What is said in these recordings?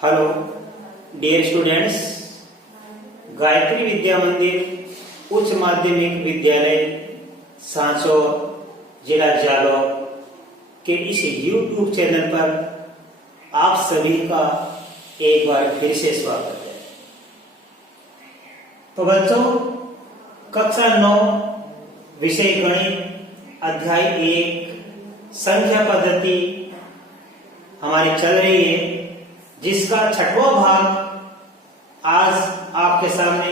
Hello dear students, Gayatri विद्या मंदिर उच्च माध्यमिक विद्यालय सांचौर जिला जालौर के इस YouTube चैनल पर आप सभी का एक बार फिर से स्वागत है। तो बच्चों, कक्षा 9 विषय गणित अध्याय 1 संख्या पद्धति हमारी चल रही है, जिसका 6वां भाग आज आपके सामने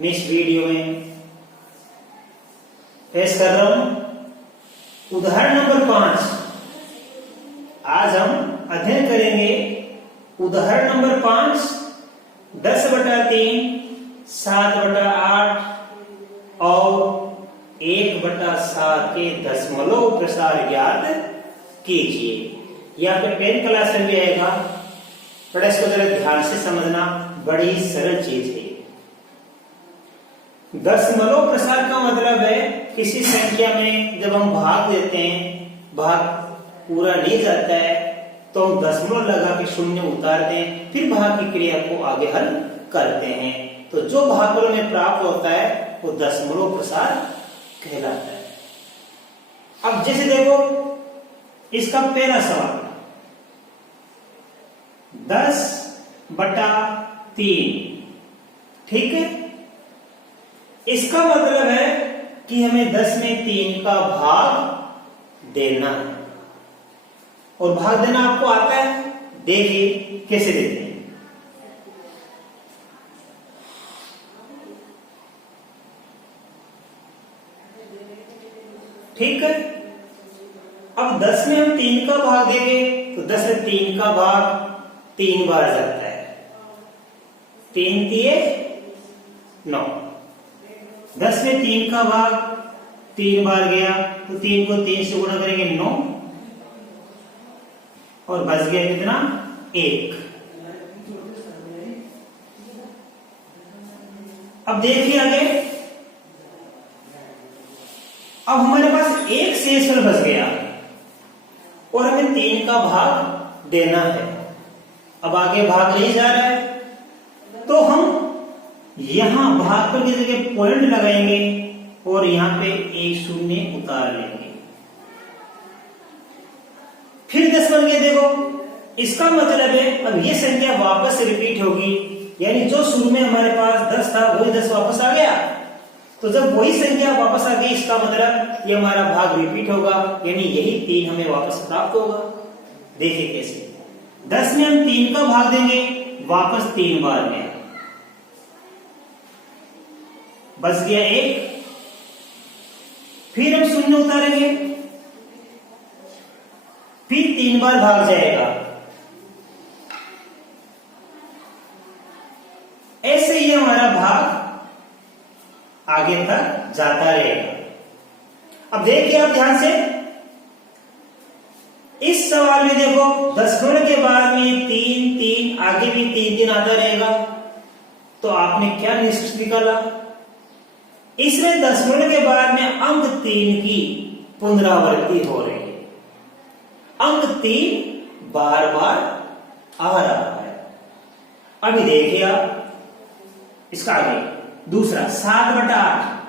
मैं इस वीडियो में पेश कर रहा हूं। उदाहरण नंबर 5 आज हम अध्ययन करेंगे। उदाहरण नंबर 5 10/3 7/8 और 1/7 के दशमलव प्रसार ज्ञात कीजिए। यहाँ पे पेन क्लास में भी आएगा, पर इसको जरा ध्यान से समझना, बड़ी सरल चीज है। दशमलव प्रसार का मतलब है किसी संख्या में जब हम भाग देते हैं, भाग पूरा नहीं जाता है तो हम दशमलव लगा के शून्य उतारते हैं, फिर भाग की क्रिया को आगे हल करते हैं। तो जो भागफल में प्राप्त होता है वो दशमलव प्रसार कहलाता है। अब जैसे देखो, इसका पहला सवाल 10/3, ठीक है। इसका मतलब है कि हमें 10 में 3 का भाग देना है, और भाग देना आपको आता है। देखिए कैसे देते हैं। ठीक है। अब 10 में हम 3 का भाग देंगे तो 10 में 3 का भाग 3 बार जाता है। 3 दिए 9। 10 में 3 का भाग 3 बार गया तो 3 को 3 से गुणा करेंगे 9, और बच गया कितना 1। अब देखिए आगे, अब हमारे पास एक शेषफल बच गया और हमें 3 का भाग देना है। अब आगे भाग नहीं जा रहा है तो हम यहां भागफल की जगह पॉइंट लगाएंगे और यहां पे एक शून्य उतार लेंगे। फिर 10 बन गए। देखो, इसका मतलब है अब ये संख्या वापस रिपीट होगी, यानी जो शुरू में हमारे पास 10 था वही 10 वापस आ गया। तो जब वही संख्या वापस आ गई, इसका मतलब ये हमारा भाग रिपीट होगा, यानी यही 3 हमें वापस प्राप्त होगा। देखिए कैसे। 10 में हम 3 का भाग देंगे, वापस 3 बार गया, बच गया 1। फिर हम शून्य उतारेंगे, फिर 3 बार भाग जाएगा। ऐसे ही हमारा भाग आगे तक जाता रहेगा। अब देखिए आप ध्यान से, इस सवाल में देखो दशमलव के बाद में 3 3, आगे भी 3 3 आता रहेगा। तो आपने क्या निष्कर्ष निकाला? इसमें दशमलव के बाद में अंक 3 की पुनरावृत्ति हो रही है। अंक 3 बार बार आ रहा है। अभी देखिए आप इसका आगे दूसरा 7/8।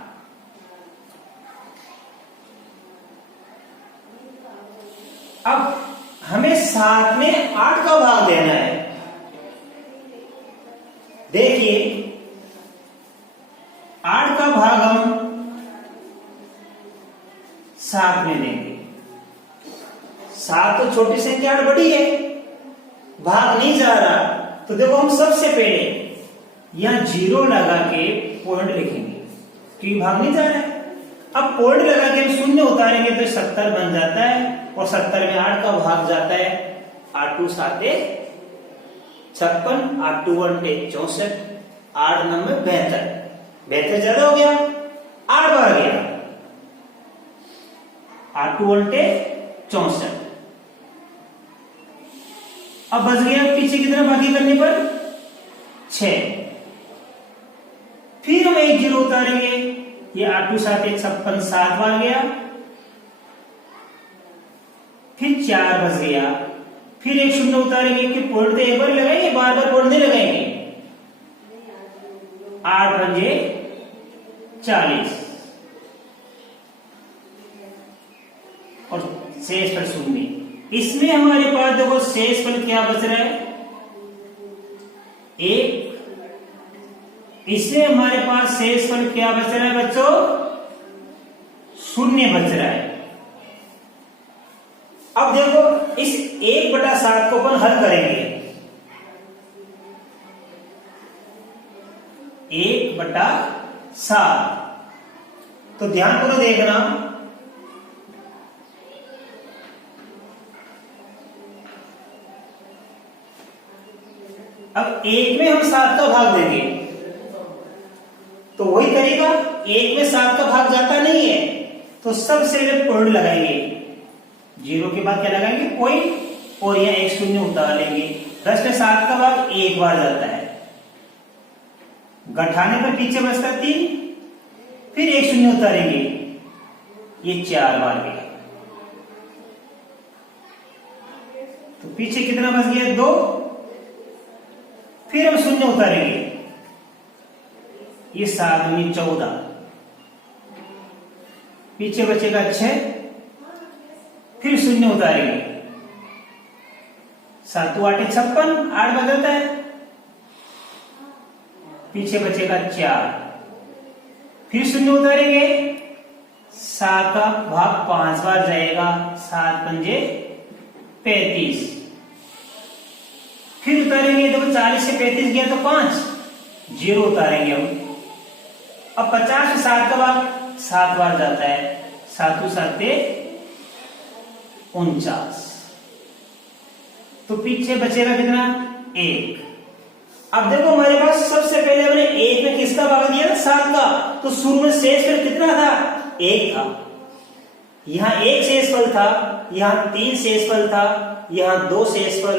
अब हमें 7 में 8 का भाग देना है। देखिए 8 का भाग हम 7 में देंगे। 7 तो छोटी संख्या 8 बड़ी है, भाग नहीं जा रहा। तो देखो हम सबसे पहले यहां 0 लगा के पॉइंट लिखेंगे क्योंकि भाग नहीं जा रहा है। अब पॉइंट लगा के हम शून्य उतारेंगे तो 70 बन जाता है, और 70 में 8 का भाग जाता है। 8 2 7 56, 8 2 1 64, 8 9 72। 72 ज्यादा हो गया, 8 बार गया, 8 2 1 64। अब बच गया पीछे की तरफ बाकी करने पर 6। फिर हम 1 0 उतारेंगे, ये 8 2 7 56, 7 बार गया, फिर 4 बच गया, फिर एक शून्य उतारेंगे कि पॉइंट तो एक बार लगाएंगे, बार बार बोलने लगेंगे। 8 पंजे 40 और शेषफल 0। इसमें हमारे पास देखो शेषफल क्या बच रहा है 1। इसमें हमारे पास शेषफल क्या बच रहा है बच्चों 0 बच रहा है। अब देखो इस 1/7 को अपन हल करेंगे। 1/7 तो ध्यानपूर्वक देखना, अब 1 में हम 7 का भाग देंगे तो वही तरीका, 1 में 7 का भाग जाता नहीं है तो सबसे पहले पॉइंट लगाएंगे, 0 के बाद क्या लगाएंगे पॉइंट और यह 1 शून्य उतार लेंगे। 10 में 7 का भाग एक बार जाता है, घटाने पर पीछे बचता 3, फिर 1 शून्य उतारेंगे, ये 4 बार गया तो पीछे कितना बच गया 2, फिर हम शून्य उतारेंगे, ये 7 दूनी 14, पीछे बचेगा 6, फिर शून्य उतारेंगे, 7 8 56, 8 बदलता है, पीछे बचेगा 4, फिर शून्य उतारेंगे, 7 का भाग 5 बार जाएगा, 7 पंजे 35, फिर उतारेंगे, देखो 40 से 35 गया तो 5, 0 उतारेंगे हम। अब 50 से 7 का भाग 7 बार जाता है, 7 7 49, तो पीछे बचेगा कितना 1। अब देखो हमारे पास सबसे पहले हमने 1 में किसका भाग दिया था 7 का, तो शुरू में शेषफल कितना था 1 था, यहां 1 शेषफल था, यहां 3 शेषफल था, यहां 2 शेषफल,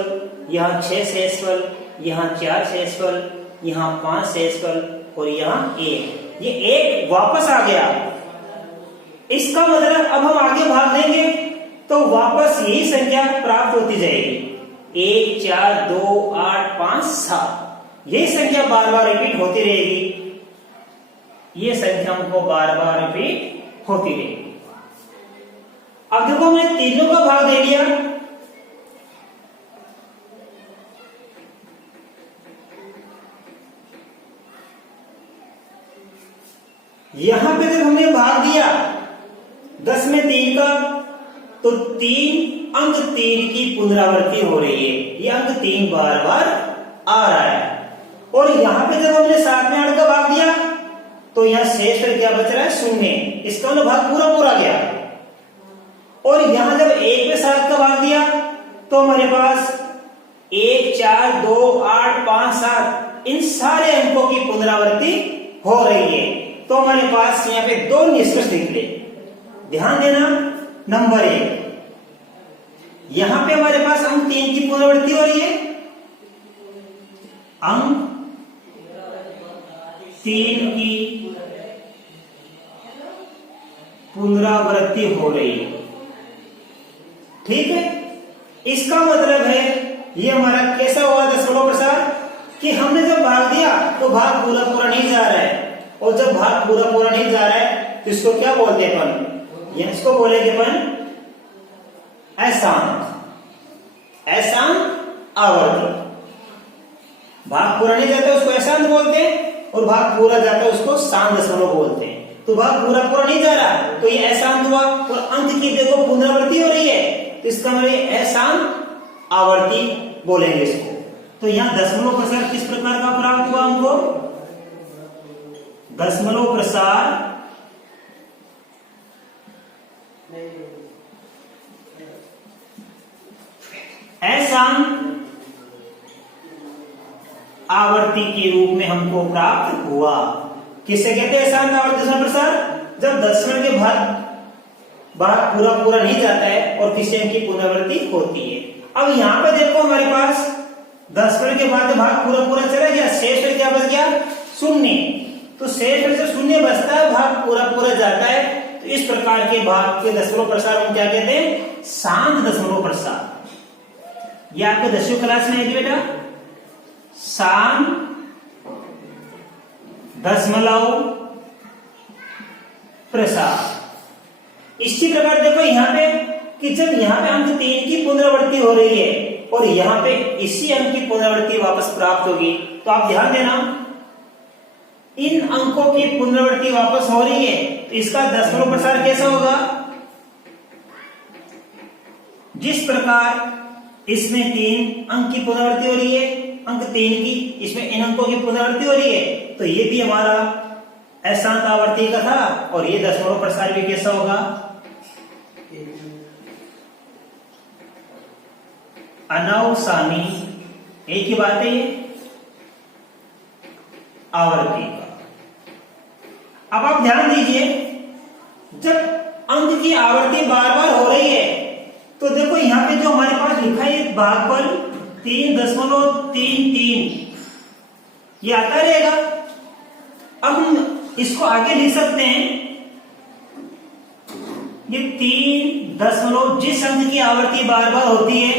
यहां 6 शेषफल, यहां 4 शेषफल, यहां 5 शेषफल और यहां 1। ये 1 वापस आ गया, इसका मतलब अब हम आगे भाग देंगे तो वापस यही संख्या प्राप्त होती जाएगी, 1 4 2 8 5 7, यही संख्या बार बार रिपीट होती रहेगी, ये संख्या हमको बार बार रिपीट होती रहेगी। अब देखो हमने तीनों का भाग दे दिया, यहां पे जब हमने भाग दिया 10 में 3 का, तो 3 अंक 3 की पुनरावृत्ति हो रही है, ये अंक 3 बार बार आ रहा है। और यहां पे जब हमने 7 में 8 का भाग दिया तो यहां शेषफल क्या बच रहा है 0, इसका मतलब भाग पूरा गया। और यहां जब 1 में 7 का भाग दिया तो हमारे पास 1 4 2 8 5 7 इन सारे अंकों की पुनरावृत्ति हो रही है, तो हमारे पास यहाँ पे 2 निष्कर्ष निकले। ध्यान देना, नंबर 1, यहां पे हमारे पास अंक 3 की पुनरावृत्ति हो रही है, अंक 3 की पुनरावृत्ति हो रही है, ठीक है। इसका मतलब है ये हमारा कैसा हुआ दशमलव प्रसार, कि हमने जब भाग दिया तो भाग पूरा नहीं जा रहा है, और जब भाग पूरा नहीं जा रहा है तो इसको क्या बोलते हैं अपन, इसको बोलेंगे अपन अशांत आवर्ती। भाग पूरा नहीं जाता उसको अशांत बोलते हैं, और भाग पूरा जाता है उसको शांत दशमलव बोलते हैं। तो भाग पूरा नहीं जा रहा तो ये अशांत हुआ, और अंक की देखो पुनरावृत्ति हो रही है तो इसका मतलब अशांत आवर्ती बोलेंगे इसको। तो यहाँ दशमलव प्रसार किस प्रकार का प्राप्त हुआ हमको, दशमलव प्रसार अशांत आवर्ती के रूप में हमको प्राप्त हुआ। किसे कहते हैं अशांत आवर्ती दशमलव प्रसार, जब दशमलव के भाग पूरा नहीं जाता है और किसी अंक की पुनरावृत्ति होती है। अब यहाँ पे देखो हमारे पास दशमलव के बाद भाग पूरा चला गया, शेषफल क्या बच गया 0, तो शेषफल से 0 बचता है, भाग पूरा जाता है, तो इस प्रकार के भाग के दशमलव प्रसार हम क्या कहते हैं, शांत दशमलव प्रसार। ये आपको 10वीं क्लास में आएगी बेटा, साम दशमलव प्रसार। इसी प्रकार देखो यहां पे कि जब यहां पे अंक 3 की पुनरावृत्ति हो रही है और यहां पे इसी अंक की पुनरावृत्ति वापस प्राप्त होगी, तो आप ध्यान देना इन अंकों की पुनरावृत्ति वापस हो रही है तो इसका दशमलव प्रसार कैसा होगा? जिस प्रकार इसमें 3 अंक की पुनरावृत्ति हो रही है, अंक 3 की, इसमें इन अंकों की पुनरावृत्ति हो रही है, तो ये भी हमारा अशांत आवर्ती का था और ये दशमलव प्रसार भी कैसा होगा? अनवसानी। एक ही बात है ये आवर्ती का। अब आप ध्यान दीजिए, जब अंक की आवर्ती बार बार हो रही है तो देखो यहां पे जो हमारे पास लिखा है भागफल 3.33 ये आता रहेगा। अब हम इसको आगे लिख सकते हैं, ये 3 जिस अंक की आवर्ती बार बार होती है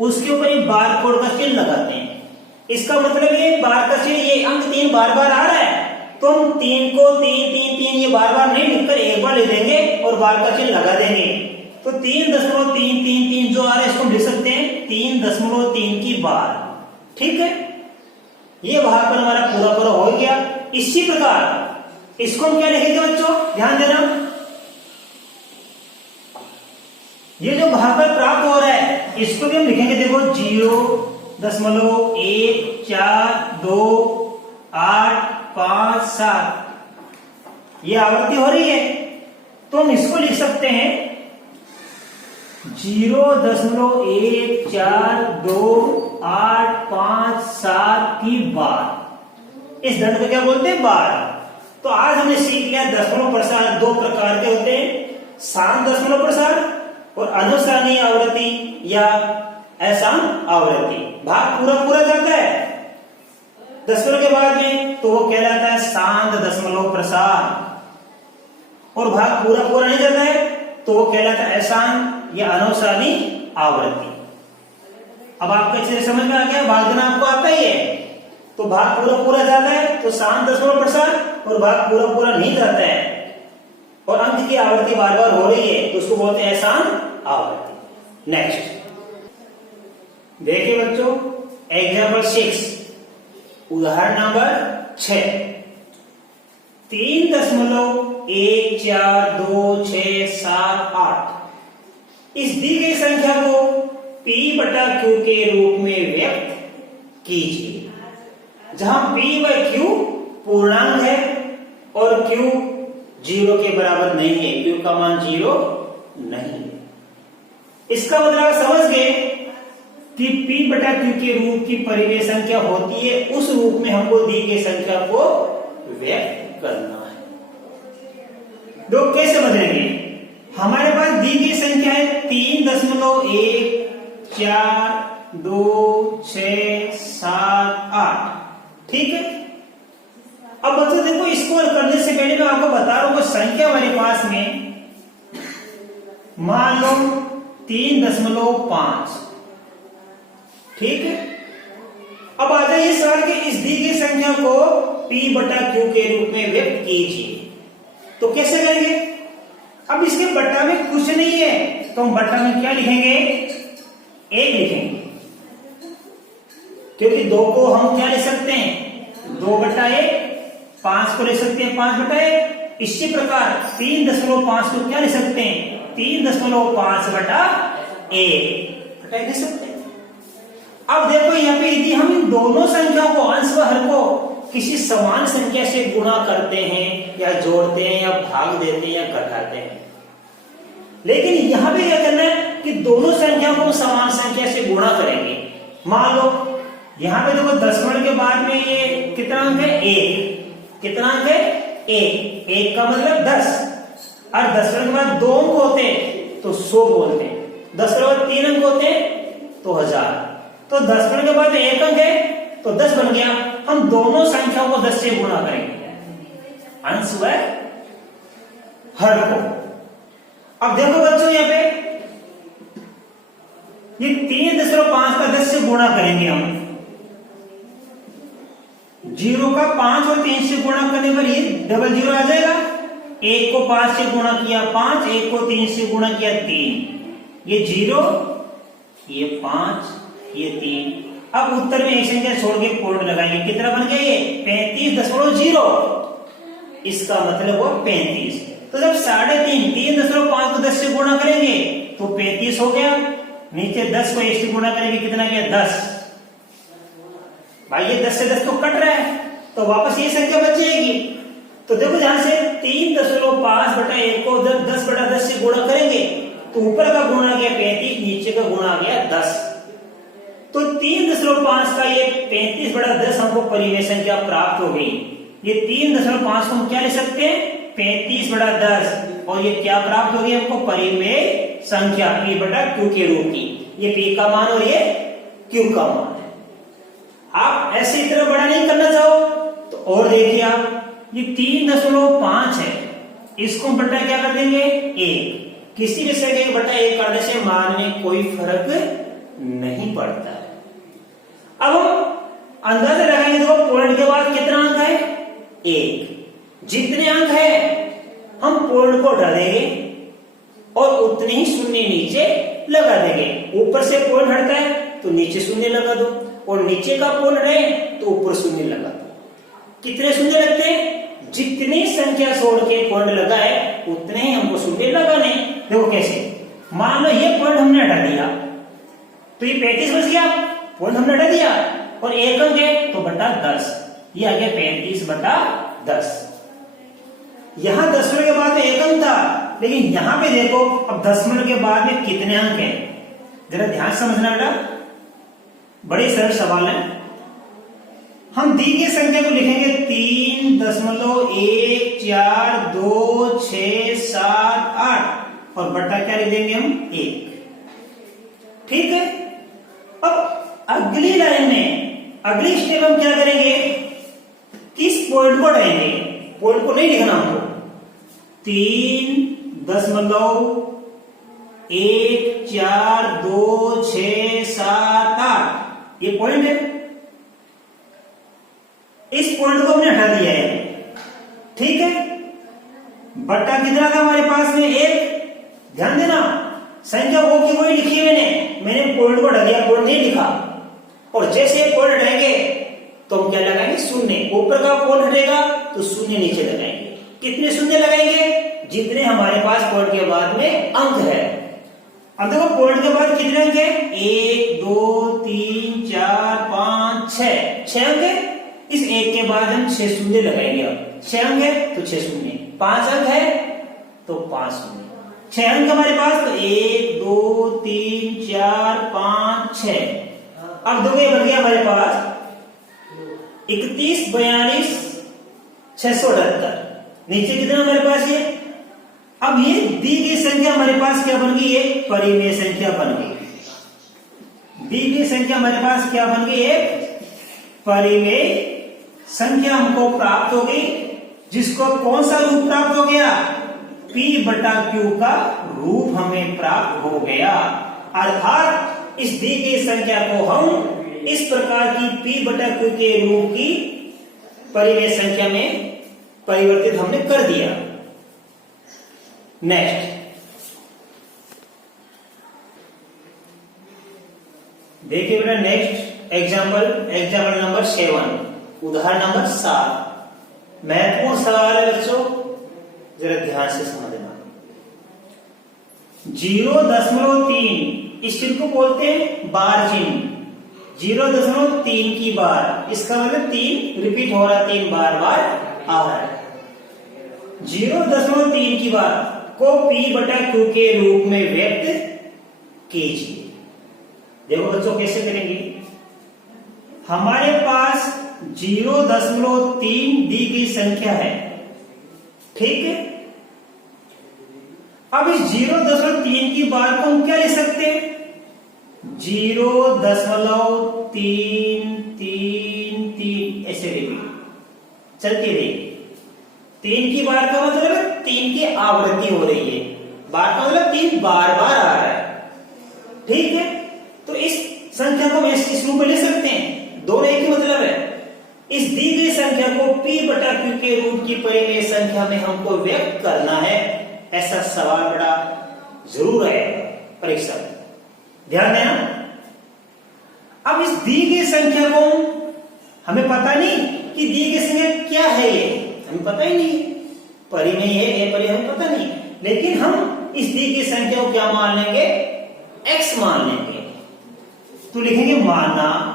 उसके ऊपर एक बार कोड का चिन्ह लगाते हैं। इसका मतलब ये बार का चिन्ह, ये अंक 3 बार बार आ रहा है तो हम 3 को 3 ये बार बार नहीं लिखकर एक बार लिख देंगे और बार का चिन्ह लगा देंगे। तो 3.333 जो आ रहा है इसको हम लिख सकते हैं 3.3 की बार। ठीक है, ये भागफल हमारा पूरा पूरा हो गया। इसी प्रकार इसको हम क्या लिखेंगे बच्चों? ध्यान देना, ये जो भागफल प्राप्त हो रहा है इसको भी हम लिखेंगे, देखो 0.1428557 ये आवर्ती हो रही है तो हम इसको लिख सकते हैं 0.1428557 की बार। इस दंड को क्या बोलते हैं? बार। तो आज हमने सीख लिया दशमलव प्रसार 2 प्रकार के होते हैं, साम दशमलव प्रसार और अनुसानी आवृत्ति या असाम आवृत्ति। भाग पूरा पूरा जाता है दशमलव के बाद में तो वो कहलाता है शांत दशमलव प्रसार, और भाग पूरा पूरा नहीं जाता है तो वो कहलाता है अशांत या अनुसानी आवृत्ति। अब आपको अच्छे से समझ में आ गया, भाग देना आपको आता ही है। तो भाग पूरा पूरा जाता है तो शांत दशमलव प्रसार, और भाग पूरा पूरा नहीं जाता है और अंक की आवृत्ति बार बार हो रही है तो उसको बोलते हैं अशांत आवृत्ति। नेक्स्ट देखिए बच्चों, एग्जाम्पल 6, उदाहरण नंबर 6, 3.14267 इस दी गई संख्या को P बटा Q के रूप में व्यक्त कीजिए, जहां P व Q पूर्णांक है और Q 0 के बराबर नहीं है, Q का मान 0 नहीं है। इसका मतलब आप समझ गए कि P बटा Q के रूप की परिमेय संख्या होती है, उस रूप में हमको दी गई संख्या को व्यक्त करना है। लोग कैसे बदलेंगे? हमारे पास दी गई संख्या है 3.14267 ठीक है। अब बच्चों देखो, इसको करने से पहले मैं आपको बता रहा हूं संख्या हमारे पास में मान लो 3.5 ठीक है। अब आ जाइए सवाल के इस दी गई संख्या को P बटा Q के रूप में व्यक्त कीजिए, तो कैसे करेंगे? अब इसके बट्टा में कुछ नहीं है तो हम बट्टा में क्या लिखेंगे? 1 लिखेंगे, क्योंकि 2 को हम क्या लिख सकते हैं? 2/1। 5 को लिख सकते हैं 5/1। इसी प्रकार 3.5 को क्या लिख सकते हैं? 3.5/1 लिख सकते हैं। अब देखो यहाँ पे यदि हम इन दोनों संख्याओं को, अंश व हर को किसी समान संख्या से गुणा करते हैं या जोड़ते हैं या भाग देते हैं या घटाते हैं, लेकिन यहां पे क्या करना है कि दोनों संख्याओं को समान संख्या से गुणा करेंगे। मान लो यहां पे देखो दशमलव के बाद में ये कितना अंक है? 1। कितना अंक है? 1 का मतलब 10, और दशमलव के बाद 2 अंक होते हैं तो 100 बोलते हैं, दशमलव के बाद 3 अंक होते हैं तो 1000। तो दशमलव के बाद 1 अंक है तो 10 बन गया। हम दोनों संख्याओं को 10 से गुणा करेंगे, अंश व हर को। अब देखो बच्चों यहाँ पे ये 3.5 का 10 से गुणा करेंगे हम, जीरो का 5 और 3 से गुणा करने पर ये डबल जीरो आ जाएगा। एक को 5 से गुणा किया 5, एक को 3 से गुणा किया 3, ये 0, ये 5, ये 3। अब उत्तर में एक संख्या छोड़ के पॉइंट लगाएंगे, कितना बन गया ये 35.0। इसका मतलब हुआ 35। तो जब 3.5 3.5 को 10 से गुणा करेंगे तो 35 हो गया। नीचे 10 को 1 से गुणा करेंगे कितना गया 10। भाई ये 10 से 10 तो कट रहा है, तो वापस ये संख्या बच जाएगी। तो देखो जहां से 3.5/1 को 10/10 से गुणा करेंगे तो ऊपर का गुणा आ गया 35, नीचे का गुणा आ गया 10। तो 3.5 का ये 35/10 हमको परिमेय संख्या प्राप्त हो गई। ये 3.5 को हम क्या लिख सकते हैं 35/10, और ये क्या प्राप्त हो गई हमको परिमेय संख्या P/Q के रूप की। ये P का मान और ये Q का मान है। आप ऐसे इतना बड़ा नहीं करना चाहो तो और देखिए आप, ये 3.5 है, इसको बटा क्या कर देंगे 1। किसी भी संख्या के बटा 1 करने से मान में कोई फर्क नहीं पड़ता है। अब हम अंदाजा लगाएंगे, देखो पॉइंट के बाद कितना अंक है 1। जितने अंक है हम पॉइंट को हटा देंगे और उतने ही शून्य नीचे लगा देंगे। ऊपर से पॉइंट हटता है तो नीचे शून्य लगा दो, और नीचे का पॉइंट रहे तो ऊपर शून्य लगा दो। कितने शून्य लगते हैं, जितनी संख्या छोड़ के पॉइंट लगा है उतने ही हमको शून्य लगाने। देखो कैसे, मान लो ये पॉइंट हमने हटा दिया तो ये 35 बच गया, पॉइंट हमने हटा दिया, और एक अंक है तो बटा 10, ये आ गया 35/10। यहां दशमलव के बाद में एक अंक था, लेकिन यहां पे देखो अब दशमलव के बाद में कितने अंक हैं, जरा ध्यान समझना बेटा, बड़े सरल सवाल है। हम दी गई संख्या को लिखेंगे 3.14267 और बटा क्या लिख देंगे हम 1। ठीक है। अब अगली लाइन में अगली स्टेप हम क्या करेंगे, किस पॉइंट को हटाएंगे, पॉइंट को नहीं लिखना हमको। 3.14267 ये पॉइंट है, इस पॉइंट को हमने हटा दिया है। ठीक है। बट्टा कितना था हमारे पास में 1। ध्यान देना, संख्या वो की वही लिखी मैंने पॉइंट को हटा दिया, पॉइंट नहीं लिखा। और जैसे पॉइंट हटाएंगे तो हम क्या लगाएंगे शून्य, ऊपर का पॉइंट हटेगा तो शून्य नीचे लगाएंगे। कितने शून्य लगाएंगे, जितने हमारे पास पॉइंट के बाद में अंक है। अब देखो पॉइंट के बाद कितने अंक है 1 2 3 4 5 6 अंक है। इस 1 के बाद हम 6 शून्य लगाएंगे। अब 6 अंक है तो 6 शून्य, 5 अंक है तो 5 शून्य, 6 अंक हमारे पास तो 1 2 3 4 5 6। अब देखो ये बन गया हमारे पास 31 42 678। नीचे कितना हमारे पास ये, अब ये दी गई संख्या हमारे पास क्या बन गई है परिमेय संख्या बन गई। दी गई संख्या हमारे पास क्या बन गई है परिमेय संख्या हमको प्राप्त हो गई, जिसको कौन सा रूप प्राप्त हो गया P/Q का रूप हमें प्राप्त हो गया। अर्थात इस दी गई संख्या को हम इस प्रकार की P/Q के रूप की परिमेय संख्या में परिवर्तित हमने कर दिया। नेक्स्ट देखिए बेटा, नेक्स्ट एग्जाम्पल नंबर 7, उदाहरण नंबर 7। महत्वपूर्ण सवाल है बच्चों, जरा ध्यान से समझना। 0.3 इस चिन्ह को बोलते हैं बार चिन्ह। 0.3 की बार, इसका मतलब 3 रिपीट हो रहा है, 3 बार आ रहा है। 0.3 की बार को P/Q के रूप में व्यक्त कीजिए। देखो बच्चों कैसे करेंगे, हमारे पास 0.3 दी गई संख्या है। ठीक है। अब इस 0.3 की बार को हम क्या लिख सकते हैं 0.333 ऐसे लिखिए, चलती रही। 3 की बार का मतलब है 3 की आवृत्ति हो रही है, बार का मतलब 3 बार आ रहा है। ठीक है। तो इस संख्या को हम इस रूप में लिख सकते हैं, दोनों एक ही मतलब है। इस दी गई संख्या को p बटा q के रूट की पहली संख्या में हमको व्यक्त करना है। ऐसा सवाल बड़ा जरूर आएगा परीक्षा में, ध्यान देना। अब इस दी गई संख्या को हमें पता नहीं कि दी गई संख्या क्या है, ये हमें पता ही नहीं, परी में है ये परी हमें पता नहीं, लेकिन हम इस दी गई संख्या को क्या मान लेंगे, x मान लेंगे। तो लिखेंगे माना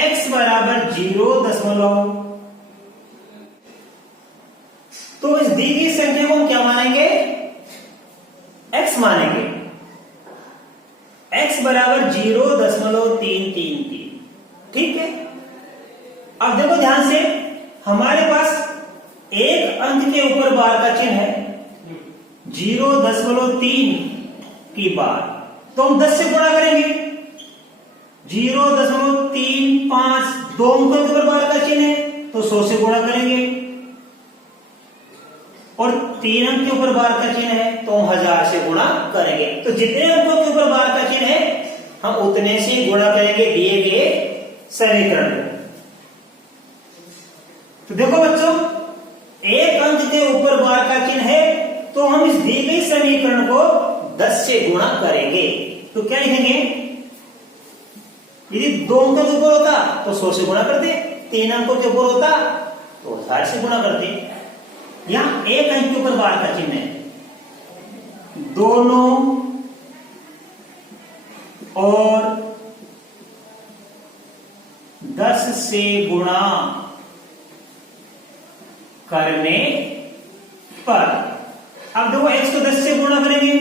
x बराबर 0, तो इस दी गई संख्या को हम क्या मानेंगे, x मानेंगे। x बराबर 0.333, ठीक है। अब देखो ध्यान से, हमारे पास एक अंक के ऊपर बार का चिन्ह है 0.3 की बार, तो हम 10 से गुणा करेंगे। 0.35 दो अंकों के ऊपर बार का चिन्ह है तो 100 से गुणा करेंगे, और 3 अंक के ऊपर बार का चिन्ह है तो हम 1000 से गुणा करेंगे। तो जितने अंकों के ऊपर बार का चिन्ह है हम उतने से गुणा करेंगे दिए गए समीकरण को। तो देखो बच्चों, एक अंक के ऊपर बार का चिन्ह है तो हम इस दी गई समीकरण को 10 से गुणा करेंगे। तो क्या लिखेंगे, यदि 2 अंकों के ऊपर होता तो 100 से गुणा करते, 3 अंकों के ऊपर होता तो 1000 से गुणा करते। यहां एक अंक के ऊपर बार का चिन्ह है, दोनों और 10 से गुणा करने पर, अब देखो x को 10 से गुणा करेंगे,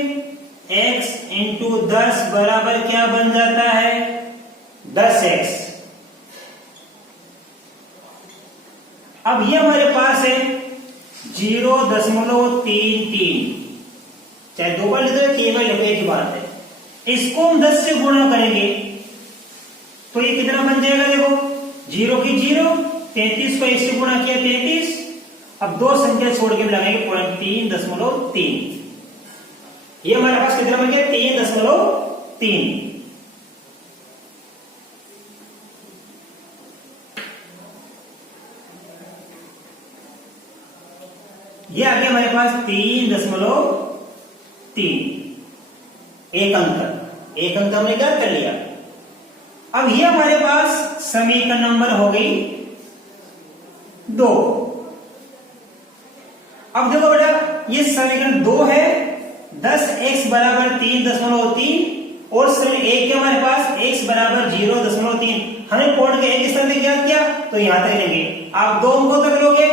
x इंटू 10 बराबर क्या बन जाता है, 10x। अब ये हमारे पास है 0.33, चाहे 2 बार लिखो या 3 बार लिखो, एक ही बात है। इसको हम 10 से गुणा करेंगे तो ये कितना बन जाएगा, देखो 0 की 0, 33 को 1 से गुणा किया 33, अब 2 संख्या छोड़ के लगाएंगे 3.3, ये हमारे पास कितना बन गया 3.3। ये आ गया हमारे पास 3.3, एक अंक हमने क्या कर लिया। अब ये हमारे पास समीकरण नंबर हो गई 2। अब देखो बेटा, ये समीकरण 2 है, 10x बराबर 3.3 और समीकरण 1 के हमारे पास x बराबर 0.3। हमने पॉइंट के एक स्थान तक याद किया तो यहां तक लेंगे। आप 2 अंकों तक लोगे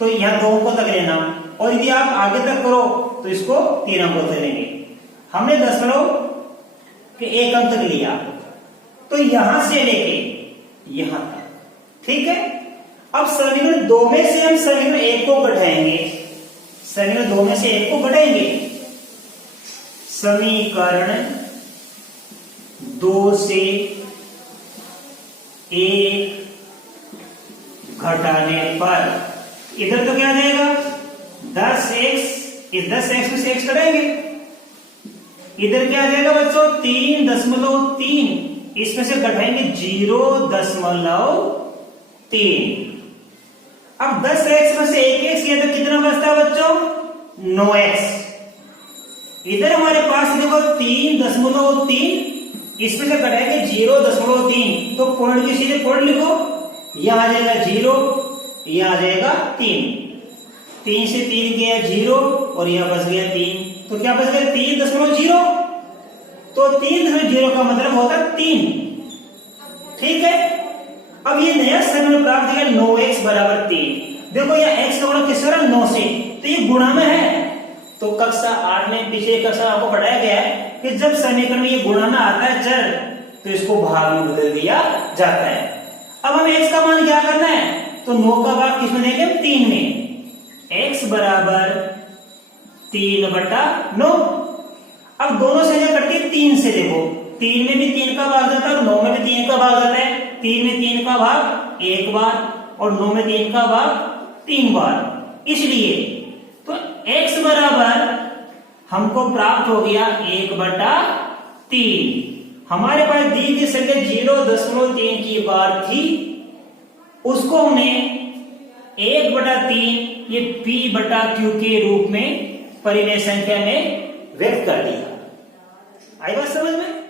तो यहां 2 अंकों तक लेना, और यदि आप आगे तक करो तो इसको 3 अंकों तक लेंगे। हमने 10 के 1 अंक तक लिया तो यहां से लेके यहां तक, ठीक है। अब समीकरण 2 में से हम समीकरण 1 को घटाएंगे, समीकरण 2 में से 1 को घटाएंगे, समीकरण 2 से 1 घटाने पर इधर तो क्या देगा 10x, इस 10x में से x घटाएंगे, इधर क्या आ जाएगा बच्चों 3.3, इसमें से घटाएंगे 0.3। अब 10x में से 1x किया तो कितना बचता है बच्चों 9x। इधर हमारे पास देखो 3.3, इसमें से घटाएंगे 0.3, तो पॉइंट की सीधे पॉइंट लिखो, यहां आ जाएगा 0, यहां आ जाएगा 3, 3 से 3 गया 0 और यहां बच गया 3, तो क्या बच गया 3.0, तो 3.0 का मतलब होता है 3, ठीक है। अब ये नया समीकरण प्राप्त किया 9x बराबर 3। देखो यह x का गुणा किस तरह 9 से, तो ये गुणा में है। तो कक्षा 8 में पिछले कक्षा आपको पढ़ाया गया है कि जब समीकरण में ये गुणा में आता है चर तो इसको भाग में बदल दिया जाता है। अब हमें x का मान क्या करना है, तो 9 का भाग किसमें देंगे 3 में, x बराबर 3/9। अब दोनों संख्या कटती है 3 से, देखो 3 में भी 3 का भाग जाता है और 9 में भी 3 का भाग जाता है। 3 में 3 का भाग 1 बार और 9 में 3 का भाग 3 बार, इसलिए तो x बराबर हमको प्राप्त हो गया 1/3। हमारे पास दी गई संख्या 0.3 की बार थी, उसको हमने 1/3 ये p/q के रूप में परिमेय संख्या में व्यक्त कर दिया। आई बात समझ में?